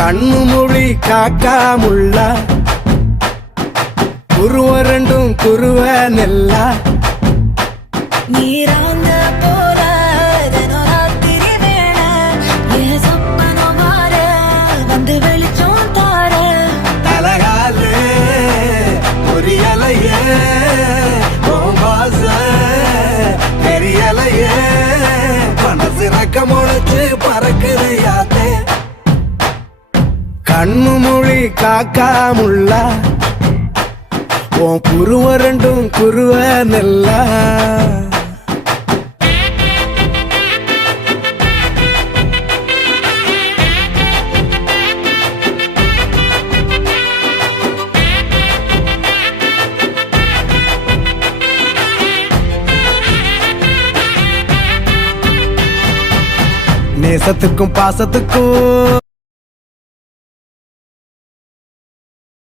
கண்ணு மொழி காக்காமுள்ள குருவ ரெண்டும் குருவ நெல்லா நீராங்க போல தினராத்திரி வேண என் சொப்பனம் மாற வந்து வெளிச்சம் தார தலகாலே பொரியலையே ஓம்பாச பெரியலையே மனசு ரக்க முளைச்சு பறக்குது யாத்தே கண்ணு மொழி காக்காமுள்ள உன் குருவ ரெண்டும் குருவ நெல்லா நேசத்துக்கும் பாசத்துக்கும்